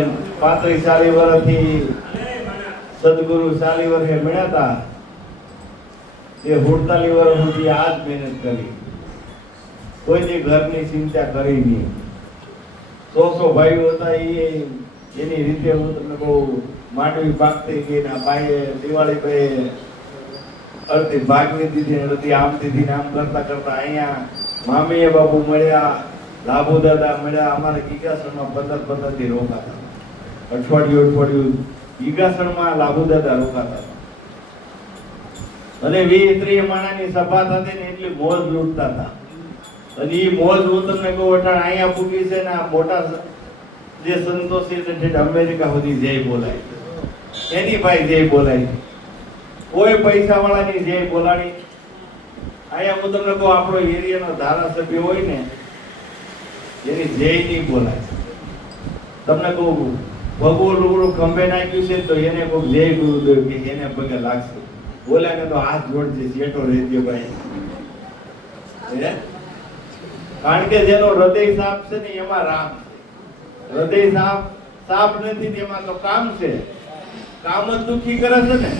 35 વર્ષથી સદગુરુ 40 વર્ષે મળ્યા હતા એ 48 વર્ષ સુધી આ જ મહેનત કરી, કોઈની ઘરની ચિંતા કરી નહીં. 100 ભાઈઓ હતા, એની રીતે હું તમને બહુ માંડવી પાકતી ગઈ ને ભાઈએ દિવાળી ભાઈ અડધી ભાગવી દીધી, અડધી આમ દીધી આમ કરતા કરતા અહીંયા મામીએ બાપુ મળ્યા, લાભુ દાદા મળ્યા. અમારે ગીગાસણમાં 15 થી રોકાતા, અઠવાડિયું ગીગાસણમાં લાભુ દાદા રોકાતા અને 20-30 માણાની સભા થતી ને એટલી મોજ લૂંટતા હતા. અને એ મોજ હું તમને કહું, અટાણ અહીંયા પૂગી છે ને આ મોટા જે સંતો છે અમેરિકા સુધી જય બોલાય, એની ભાઈ જય બોલાય, કોઈ પૈસા વાળાની જય બોલાણી. અહીંયા હું તમને કહું, આપણો એરિયાનો ધારાસભ્ય હોય ને એની જય નહીં બોલાય. તમને કહું, ભગવું રૂબરૂ ખંભે નાખ્યું છે તો એને કોઈ જય ગુરુદેવ કે એને પગે લાગશે, બોલ્યા ને તો હાથ જોડજે, શેઠો રહેજો ભાઈ. કારણ કે જેનો હૃદય સાફ છે ને એમાં રામ છે, હૃદય સાફ નથી એમાં તો કામ છે, કામ જ દુખી કરે છે ને.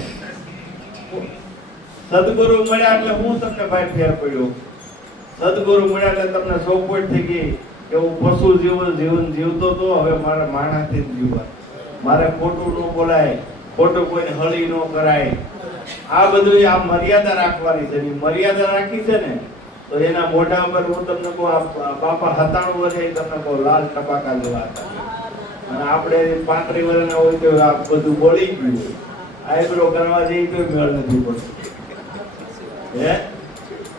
સદગુરુ મળ્યા એટલે હું તમને ભાઈ ફેર પડ્યો, સદગુરુ મળ્યા એટલે તમને સોપોટ થઈ ગઈ કે હું પશુ જીવન જીવતો તો હવે મારે માણસથી જ જીવવા, મારે ખોટું ન બોલાય, ખોટું કોઈને હળી ન કરાય. આ બધું આ મર્યાદા રાખવાની છે. મર્યાદા રાખી છે ને તો એના મોઢા ઉપર હું તમને કહું, બાપા 97 વર્ષે તમને કહું લાલ ટપાકા જેવા હતા. અને આપણે 35 વર્ષના હોય તો આ બધું બોલી ગયું હોય, આઈબ્રો કરવા જઈએ તો મેળ નથી પડતો.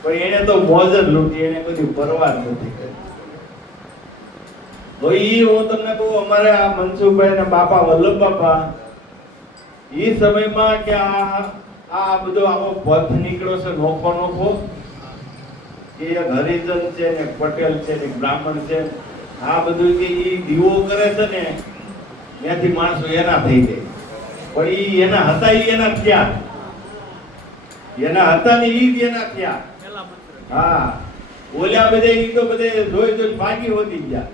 પણ એને તો મોજ જ લૂંટી, એને બધી પરવાર નથી કરી. તો ઈ હું તમને કહું, અમારે આ મનસુખભાઈ ને બાપા વલ્લભ બાપા ઈ સમયમાં કે આ બધો આવો પથ નીકળ્યો છે નોખો કે એક હરિજન છે ને પટેલ છે ને બ્રાહ્મણ છે, આ બધું કે ઈ દીવો કરે છે ને ત્યાંથી માણસો એના થઈ જાય. પણ ઈ એના હતા, ઈ એના થયા, એના હતા ને ઈ એના થયા. હા, ઓલ્યા બધે ઈ તો બધે જોઈ ભાગી હોતી ગયા,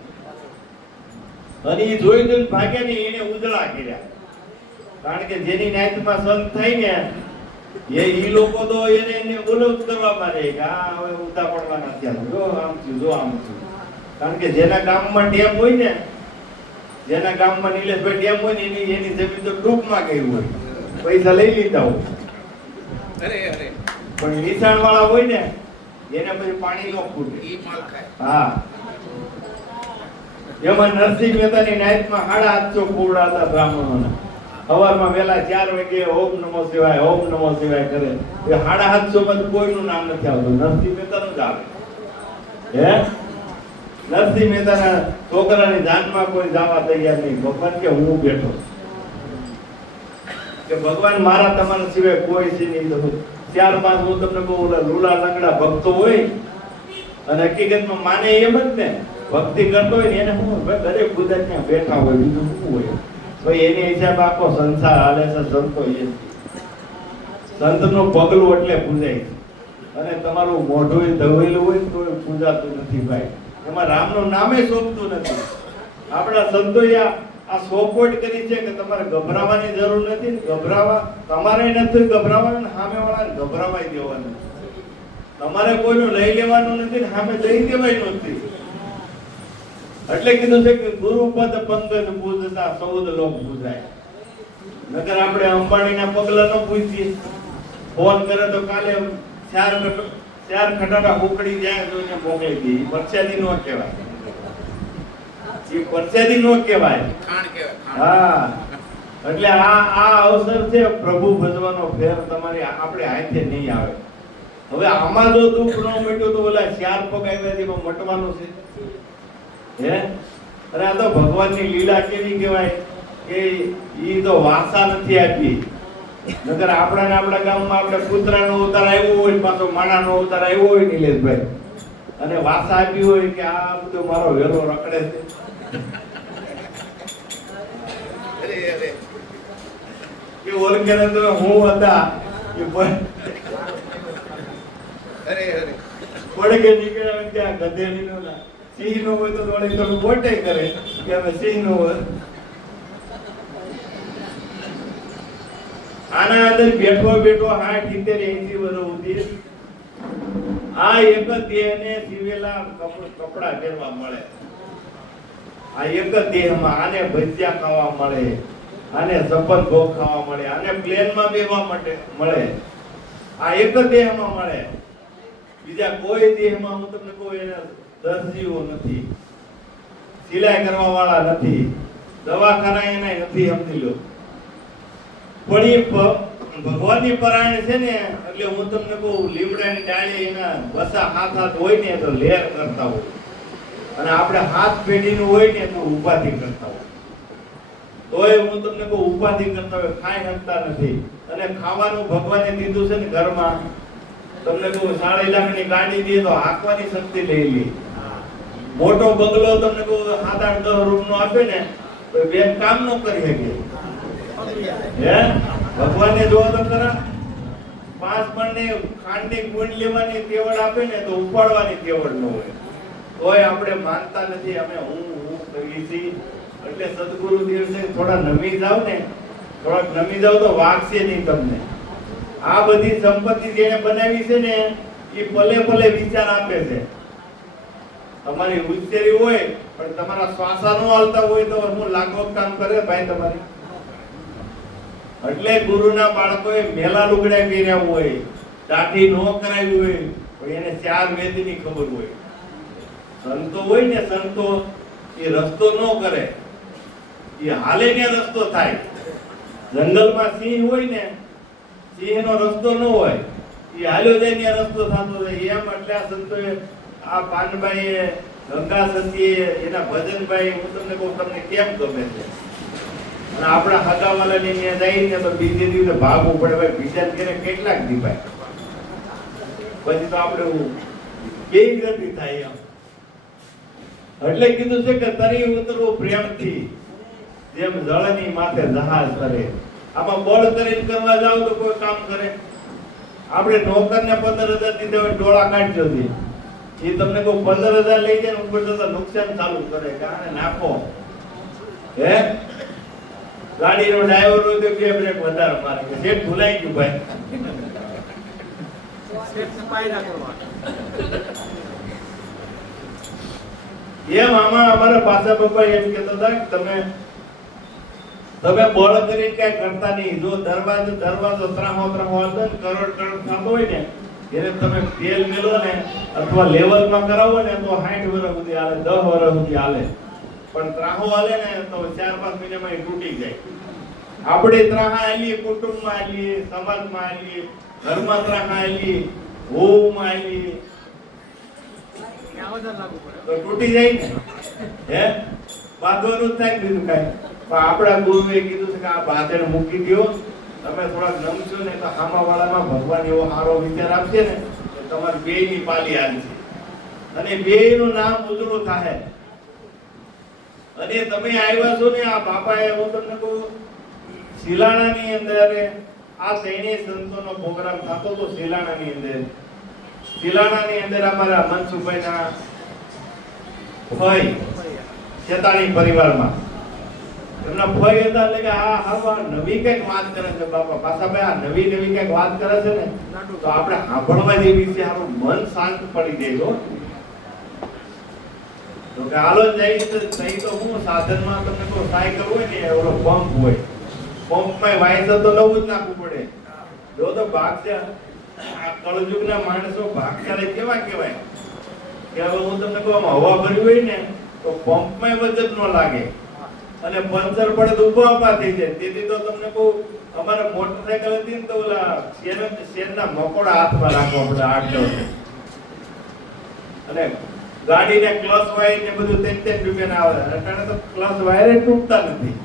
અને ઈ જોઈ ભાગ્યા ને એને ઉજળા કર્યા. કારણ કે જેની નાઈટમાં સંત થઈ ને ઈ લોકો તો એને ઓલો જ કરવા માંડે કે આ હવે ઉતા પડવાના થયા, જો આમ થયું, જો આમ થયું. કારણ કે જેના ગામમાં ડેમ હોય ને, જેના ગામમાં નિલેશભાઈ ડેમ હોય ને એની જમીન તો ડૂબમાં ગઈ હોય, પૈસા લઈ લીધા હોય. પણ નિશાણ વાળા હોય ને એને પછી પાણી નો ખૂટે. હા, એમાં નરસિંહ મહેતાની નાઈટમાં 750 કુવડા હતા બ્રાહ્મણોના. સવારમાં વેલા 4 વાગે ઓમ નમો શિવાય, ઓમ નમો શિવાય કરે. એ 750 માં કોઈનું નામ નથી આવતું, નરસિંહ મહેતાનું જ આવે. નરસિંહ મહેતાના છોકરાની જાનમાં કોઈ જવા તૈયાર નહીં. ભગવાન કે હું બેઠો, કે ભગવાન મારા તમારા સિવાય કોઈ છે નહીં. 4-5 હું તમને કહું, લુલા લંગડા ભક્તો હોય અને હકીકતમાં માને એમ જ ને, ભક્તિ કરતો હોય ને એને શું દરેક ગુજરાત ત્યાં બેઠા હોય, બીજું શું હોય ભાઈ. એની હિસાબ આખો સંસાર હાલે છે. સંતો એ સંતનું પગલું એટલે પૂજાય છે. અને તમારું મોઢું ધવેલું હોય તો પૂજાતું નથી ભાઈ, એમાં રામનું નામે શોભતું નથી. આપણા સંતોએ આ સોપોટ કરી છે કે તમારે ગભરાવાની જરૂર નથી. ગભરાવા તમારે નથી ગભરાવાનું, સામે વાળાને ગભરાવાય દેવાનું. તમારે કોઈનું લઈ લેવાનું નથી ને સામે લઈ દેવાય નથી. એટલે કીધું છે કે ગુરુપદ પંકજ પૂજતા સૌદ લોક પૂજાય. નકર આપણે અંબાણીના પગલા ન પૂજીએ, ફોન કરે તો કાલે 4 ખટારા ઉકળી જાય તો એને મોકલી દે. એ પરસાદી નો કહેવાય, એ પરસાદી નો કહેવાય. હા, એટલે આ અવસર છે પ્રભુ ભજવાનો. ફેર તમારી આપણે હાથે નહીં આવે. હવે આમાં જો દુઃખ ન મટ્યું તો ઓલા 4 પગ આવ્યા એમાં મટવાનું છે. અને આ તો ભગવાનની લીલા કેવી કહેવાય કે ઈ તો વાસા નથી આપી. નકર આપણા ગામમાં આપણે કૂતરાનો અવતાર આવ્યો હોય, પાછો માણાનો અવતાર આવ્યો હોય નિલેશભાઈ, અને વાસા આપી હોય કે આ બધો મારો વેરો રખડે છે કે ઓળખે તો હું હતા પડકે નીકળ્યા ત્યાં ગધેડી નો સિંહ નો હોય તો થોડી થોડું બોટે કરે કે હવે સિંહ નો હોય. આના અંદર બેઠો બેઠો 60 70 80 વર્ષ સુધી આ એક જ દેહને સીવેલા કપડા પહેરવા મળે, આ એક જ દેહમાં આને ભજીયા ખાવા મળે, આને સફર ભોગ ખાવા મળે, આને પ્લેનમાં બેસવા માટે મળે, આ એક જ દેહમાં મળે. બીજા કોઈ દેહમાં હું તમને કહું એના દર્દીઓ નથી, સિલાઈ કરવા વાળા નથી, દવાખાના એના નથી, સમજી લો. પણ એ ભગવાનની પરાયણ છે ને, એટલે હું તમને કહું લીમડાની ડાળી એના વસા હાથ હાથ હોય ને તો લેર કરતા હોય, અને આપણે હાથ પેઢીનું હોય ને તો ઉપાધિ કરતા હોય. તોય હું તમને કહું ઉપાધિ કરતા હોય, ખાઈ શકતા નથી. અને ખાવાનું ભગવાને દીધું છે ને ઘરમાં, તમને કહું 4.5 લાખની ગાડી દે તો હાંકવાની શક્તિ લઈ લે. મોટો બંગલો તમને કહું 7-8-10 રૂમનો આપે ને તો બેન કામ ન કરી શકે. હે ભગવાનને જોવો તો ખરા, 5 મણની ખાંડની ગુણ લેવાની તેવડ આપે ને તો ઉપાડવાની તેવડ ન હોય. તોય આપણે માનતા નથી, અમે હું કરીએ છીએ. એટલે સદગુરુ દેવ છે, થોડા નમી જાવ ને, થોડાક નમી જાવ તો વાગશે નહીં તમને. આ બધી સંપત્તિ જેને બનાવી છે ને એ પલે પલે વિચાર આપે છે. તમારી ઉચ્ચેરી હોય પણ તમારા શ્વાસા નો હાલતા હોય તો હું લાખો કામ કરે ભાઈ તમારી. એટલે ગુરુના બાળકોએ મેલા લુગડા પહેર્યા હોય, દાઢી નો કરાવી હોય, પણ એને 4 વેદની ખબર હોય. સંતો હોય ને, સંતો એ રસ્તો નો કરે, એ હાલે ને રસ્તો થાય. જંગલમાં સિંહ હોય ને, સિંહનો રસ્તો ન હોય, એ હાલ્યો જાય ને રસ્તો થતો જાય. એમ એટલે આ સંતોએ, આ પાનભાઈએ, ગંગા સતીએ, એના ભજનભાઈ, હું તમને કહું તમને કેમ ગમે છે. અને આપણા હગાવાલાની ત્યાં જઈને તો બીજે દિવસે ભાગવું પડે, ભાઈ બીજા ઘરે કેટલાક દીપાય, પછી તો આપણે કેવી ગતિ થાય એમ. એટલે કીધું છે કે તરી ઉતરવું પ્રેમથી, જેમ જળની માથે જહાજ તરે. આમાં બળ કરીને કરવા જાવ તો કોઈ કામ કરે. આપણે નોકરને 15,000 દીધા હોય, ડોળા કાઢજો દે, એ તમને કોઈ 15,000 લઈ જાય ને ઉપર જતા નુકસાન ચાલુ કરે કે આને નાખો. હે ગાડીનો ડ્રાઈવર હોય તો 2 બ્રેક વધારે મારે કે સેટ ભૂલાઈ ગયું ભાઈ, એમ આમાં અમારા પાછા પપ્પા એમ કહેતા હતા કે તમે બળ કરીને કઈ કરતા નહીં. જો દરવાજો ત્રાહો હતો ને કરોડ થતો હોય ને, એને તમે તેલ મેલો ને અથવા લેવલમાં કરાવો ને તો 60 વર્ષ સુધી હાલે, 10 વર્ષ સુધી હાલે. પણ ત્રાહો હાલે ને તો 4-5 મહિનામાં એ તૂટી જાય. આપણે ત્રાહા આલીએ, કુટુંબમાં આલીએ, સમાજમાં આલીએ, ઘરમાં ત્રાહા આલીએ, હોમમાં આલીએ તો તૂટી જાય ને. હે બાંધવાનું જ થાય, બીજું કાંઈ. પણ આપણા ગુરુએ કીધું છે કે આ બાંધણ મૂકી દો, તમે થોડાક નમશો ને તો આમાવાળામાં ભગવાન એવો સારો વિચાર આપશે ને કે તમારી બેયની પાલી આવી છે અને બેયનું નામ ઉજળું થાય. અને તમે આવ્યા છો ને, આ બાપાએ, હું તમને કહું, સિલાણાની અંદર આ ત્રણેય સંતોનો પ્રોગ્રામ થતો હતો. સિલાણાની અંદર અમારા મનસુખભાઈના ભાઈ શેતાણી પરિવારમાં એમના ભય હતા. એટલે કે આ નવી કઈક વાત કરે છે બાપા, પાછા ભાઈ આ નવી કઈક વાત કરે છે ને તો આપણે સાંભળવા જેવી છે, આપણું મન શાંત પડી જાય. તો કે હાલો જાય તો હું સાધનમાં તમને કહું, સાયકલ હોય ને ઓલો પંપ હોય, પંપમાં વાયસર તો નવું જ નાખવું પડે. જો તો ભાગશા કળજુગના માણસો ભાગશાળી કેવા કહેવાય કે હવે હું તમને કહું હવા ભરી હોય ને તો પંપમાં વજન ન લાગે અને પંચર પડે તો ઉભા થઈ જાય. તેથી તો તમને કહું અમારે મોટરસાયકલ હતી ને તો ઓલા શેરના મકોડા હાથમાં રાખવા પડે 8-10 અને ગાડીને ક્લચ વાયર ને બધું 3-3 રૂપિયાના આવે. અટાણે તો ક્લચ વાયર તૂટતા નથી.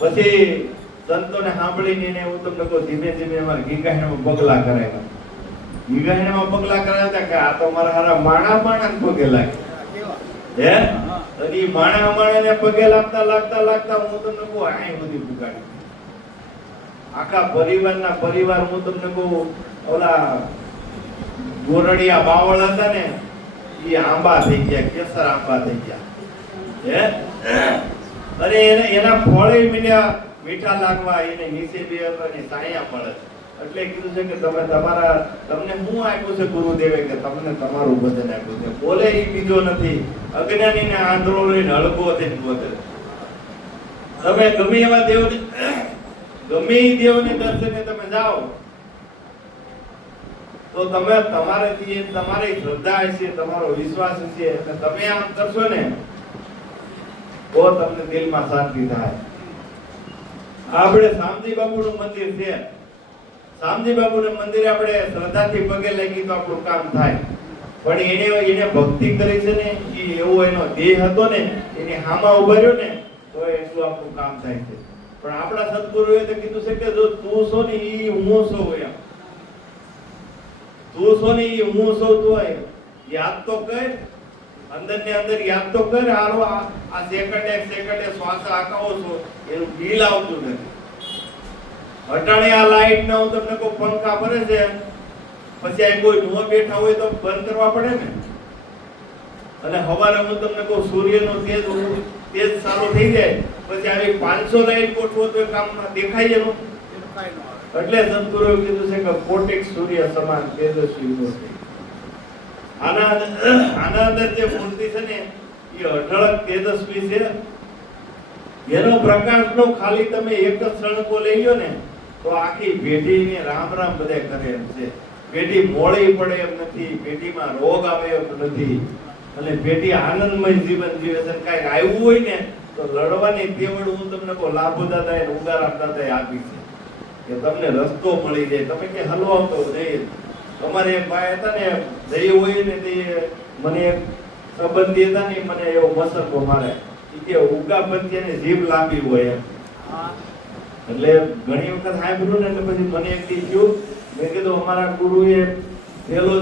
પછી સંતોને સાંભળીને એને હું તમને કહું ધીમે ધીમે અમારે ગીગાહેણામાં પગલા કરાવ્યા. ગીગાહેણામાં પગલા કરાવ્યા કે આ તો મારા હારા માણા પગે લાગે. હે અને માણાને પગે લાગતા હું તમને કહું આય બધી પુગાડી. આખા પરિવાર હું તમને કહું ઓલા ગોરડિયા બાવળ હતા ને એ આંબા થઈ ગયા, કેસર આંબા થઈ ગયા. હે અને એના ફળે મીઠા લાગવા એને નીચે બેસવાની છાયા મળે. એટલે કીધું છે કે તમને શું આપ્યું છે ગુરુદેવે, કે તમને તમારું વચન આપ્યું છે. બોલે એ બીજો નથી, અજ્ઞાનીને આંધળો લઈને હળગો થઈને બોલે. તમે ગમે એવા દેવને, ગમે એ દેવને દર્શને તમે જાઓ તો તમારી શ્રદ્ધા હશે, તમારો વિશ્વાસ હશે, અને તમે આમ કરશો ને તો તમને દિલમાં શાંતિ થાય. આપણે શામજી બાપુનું મંદિર છે, શામજી બાપુના મંદિરે આપણે શ્રદ્ધાથી પગે લાગી તો આપણું કામ થાય. પણ એને ભક્તિ કરી છે ને, એ એવો એનો દેહ હતો ને, એને હામા ઉભા રહ્યો ને તો એટલું આપણું કામ થાય છે. પણ આપણા સદગુરુએ તો કીધું છે કે જો તું છો ને એ હું છો, એમ તું છો ને એ હું છો, તો યાદ તો કર, અંદર ને અંદર યાદ તો કર. હારો આ સેકન્ડે શ્વાસ આકાવો છો, એનું બિલ આવતું નથી. અટાણે આ લાઈટ ના હું તમને કોઈ પંખા ભરે છે, પછી આ કોઈ નો બેઠા હોય તો બંધ કરવા પડે ને. અને હવારે હું તમને કહું સૂર્યનો તેજ સારો થઈ જાય, પછી આવી 500 લાઈટ ગોઠવો તો કામમાં દેખાય એનું. એટલે સદગુરુએ કીધું છે કે કોટિક સૂર્ય સમાન તેજસ્વી મૂર્તિ. આના અંદર જે મૂર્તિ છે ને એ અઢળક તેજસ્વી છે. એનો પ્રકાશનો ખાલી તમે એક જ સણકો લઈ લો ને તો આખી પેઢીને રામ રામ બધે કરે એમ છે. પેઢી મોળી પડે એમ નથી, પેઢીમાં રોગ આવે એમ નથી, અને પેઢી આનંદમય જીવન જીવે છે. કાંઈક આવ્યું હોય ને તો લડવાની તેવડ હું તમને કહું લાભો દાદાએ ઉગારામ દાદાએ આપી છે કે તમને રસ્તો મળી જાય. તમે કે હલવાઓ તો નહીં. અમારે એક ભાઈ હતા ને, જઈ હોય ને તે મને સંબંધી હતા ને, મને એવો મસકો મારે કે ઉગાપત્ય ને જીભ લાંબી હોય એમ. એટલે ઘણી વખત સાંભળ્યું ને, એટલે પછી મને એક દી થયું, મેં કીધું અમારા ગુરુએ પેલો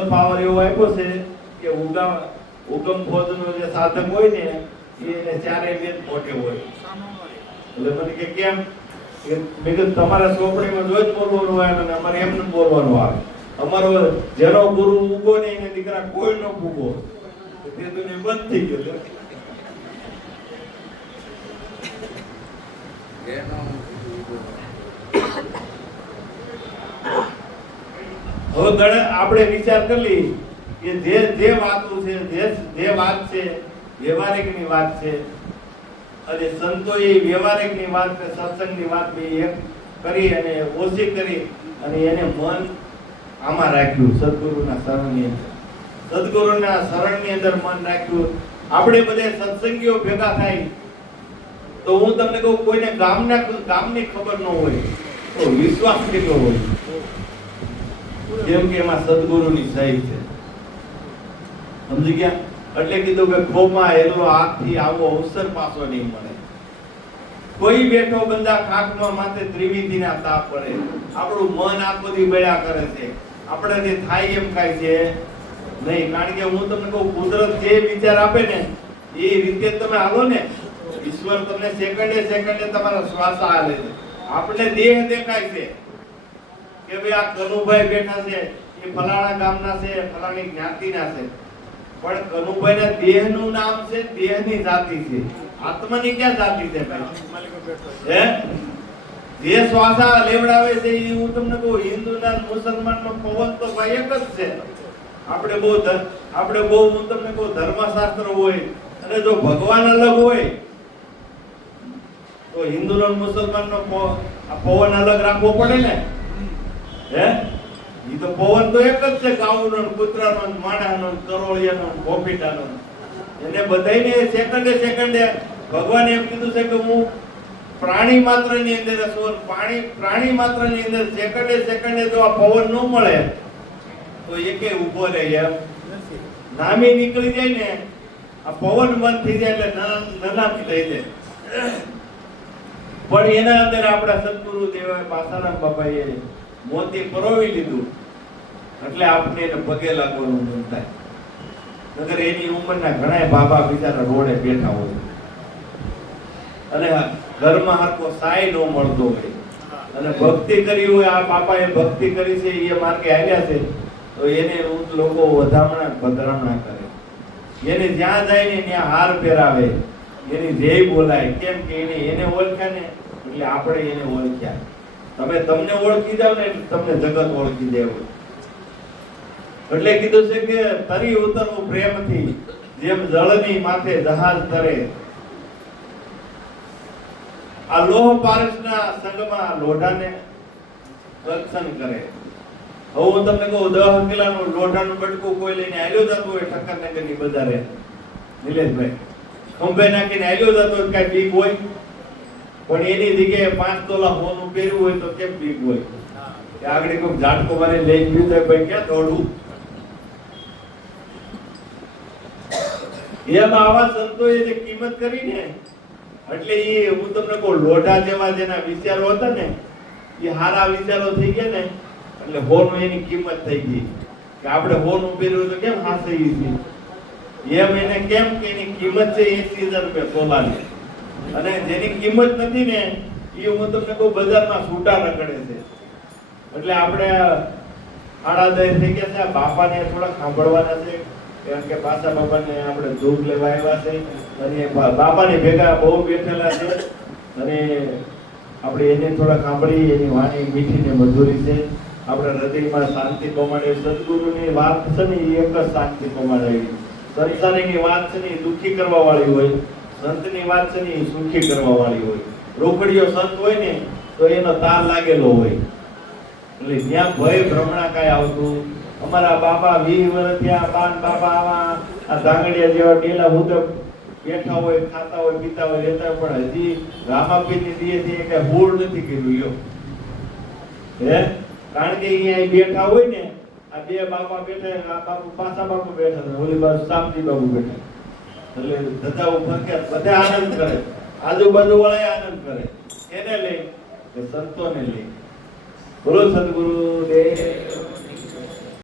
જ પાવર એવો આપ્યો છે કે ઉગમ ખોજનો જે સાધક હોય ને એને ચારેય વેદ મોટે હોય. એટલે મને કે કેમ? મેં કીધું તમારા ચોપડીમાં જોઈ જ બોલવાનું આવે અને અમારે એમને બોલવાનું આવે. અમારો જેનો ગુરુ ઉગો ને એને દીકરા કોઈ નો ઉગો, તે દુનિયા બંધ થઈ ગયો. હવે આપણે વિચાર કરી કે જે વાતો છે, જે વાત છે વ્યવહારિકની વાત છે, અને સંતોએ વ્યવહારિકની વાત કે સત્સંગની વાત એક કરી અને ઓછી કરી અને એને મન આમાં રાખ્યું સદગુરુના શરણની અંદર. સદગુરુના શરણની અંદર મન રાખ્યું. આપણે બધે સત્સંગીઓ ભેગા થાય તો હું તમને કહું, કોઈને ગામની ખબર ન હોય તો વિશ્વાસ કેટલો હોય, જેમ કે એમાં સદગુરુની સહી છે. સમજી ગયા? એટલે કીધું કે ખોમાં હેલો હાથથી આવો અવસર પાછો નહીં મળે. કોઈ બેઠો બંદા ખાકમાં માથે ત્રિવિધિના તાપ પડે. આપણું મન આખો દી બળ્યા કરે છે, આપણેથી થાય એમ કાંઈ છે નહીં. કારણ કે હું તમને કહું, કુદરત જે વિચાર આપે ને એ રીતે તમે હાલો ને, ઈશ્વર તમને સેકન્ડે તમારા શ્વાસ આલે છે. આપણે દેહ દેખાય છે કે ભાઈ આ કનુભાઈ બેઠા છે, એ ફલાણા ગામના છે, ફલાણી જ્ઞાતિના છે, પણ કનુભાઈના દેહનું નામ છે, દેહની જાતિ છે. આત્માની ક્યાં જાતિ છે ભાઈ? જે શ્વાસા લેવડાવે છે એ હું તમને કહું, હિન્દુના મુસલમાનનો પવન તો ભાઈ એક જ છે. આપણે બહુ હું તમને કહું ધર્મશાસ્ત્ર હોય અને જો ભગવાન અલગ હોય તો હિન્દુનો મુસલમાનનો પવન અલગ રાખવો પડે ને. ઈ તો પવન તો એક જ છે, ગાઉનો, કૂતરાનો, માણાનો, કરોળિયાનો, ગોપીટાનો. એને બધાયને સેકન્ડે ભગવાને એમ કીધું છે કે હું પ્રાણી માત્રની અંદર છું. પ્રાણી માત્રની અંદર સેકન્ડે જો આ પવન ન મળે તો એકે ઊભો રહે એમ નામી નીકળી જાય ને, આ પવન બંધ થઈ જાય એટલે નનામી થઈ જાય. પણ એના અંદર આપણા સદગુરુ દેવાય પાસારામ બાપાએ મોતી પરોવી લીધું એટલે આપણે એને પગે લાગવાનું મન થાય. નગર એની ઉંમરના ઘણા બાબા બિચારા રોડે બેઠા હોય અને ઘરમાં હરકો સાય ન મળતો હોય અને ભક્તિ કરી હોય, આ બાપાએ ભક્તિ કરી છે એ માર્ગે આવ્યા છે, તો એને લોકો વધામણા ભદ્રામણા કરે. એને જ્યાં જાય ને ત્યાં હાર પહેરાવે, એની ધ્યેય બોલાય. કેમ કે એને ઓળખ્યા ને એટલે આપણે એને ઓળખ્યા. તમે તમને ઓળખી જાવ ને એટલે તમને જગત ઓળખી દેવું. એટલે કીધું છે કે તરી ઉતરવું પ્રેમથી, જેમ જળની માથે જહાજ તરે. આ લોહ પારસના સંગમાં લોઢાને રક્ષણ કરે. હવે હું તમને કહું, 10 કિલોનું લોઢાનું બટકું કોઈ લઈને આલ્યો જતો હોય ઠક્કરનગરની બજારે, નિલેશભાઈ, ખંભે નાખીને આલ્યો જતો હોય, કઈ બીક હોય? પણ એની જગ્યાએ 5 તોલા સોનું પહેર્યું હોય તો કેમ બીક હોય? કે આગળ કોઈ ઝાટકો મારે લઈ ગયું તો ભાઈ ક્યાં દોડવું? એમ આવા સંતોએ જે કિંમત કરી ને, એટલે એ હું તમને કહું, લોઢા જેવા જેના વિચારો હતા ને, એ હારા વિચારો થઈ ગયા ને, એટલે હોનું એની કિંમત થઈ ગઈ. કે આપણે હોનું પહેર્યું તો કેમ હાસઈ છે, એમ એને કેમ કે એની કિંમત છે 80,000 રૂપિયા તોલાની. અને જેની કિંમત નથી ને, એ હું તમને કહું બજારમાં છૂટા રખડે છે. એટલે આપણે આડાદય થઈ ગયા છે. બાપાને થોડા સાંભળવાના છે, કારણ કે પાછા બાપાને આપણે ધૂપ લેવા આવ્યા છે, અને બાપાની ભેગા બહુ બેઠેલા છે, અને આપણે એને થોડા સાંભળી. એની વાણી મીઠી ને મધુરી છે, આપણા હૃદયમાં શાંતિ પમાડે. સદગુરુની વાત છે ને એ એક જ શાંતિ પમાડે. સંસારીની વાત છે ને એ દુઃખી કરવા વાળી હોય, સંતની વાત છે ને એ સુખી કરવા વાળી હોય. રોકડીયો સંત હોય ને તો એનો તાર લાગેલો હોય, એટલે જ્યાં ભય ભ્રમણા કાંઈ આવતું. અમારા બાપા 20 વર્ષ થયા, બાપા આવા આ ધાંગડિયા જેવા ડેલા હું તો બેઠા હોય, ખાતા હોય, પીતા હોય, રહેતા હોય, પણ હજી રામાપીરની દિયેથી કે હોળ નથી કર્યું લ્યો. હે, કારણ કે અહીંયા બેઠા હોય ને, આ બે બાપા બેઠા, આ બાપુ પાછા બાપુ બેઠા, ઓલી બાજુ શામજી બાબુ બેઠા, એટલે ધજાઓ ફરક્યા, બધા આનંદ કરે, આજુબાજુ વાળા આનંદ કરે. એને લઈ કે સંતોને લઈ. બોલો સદગુરુ દેવ.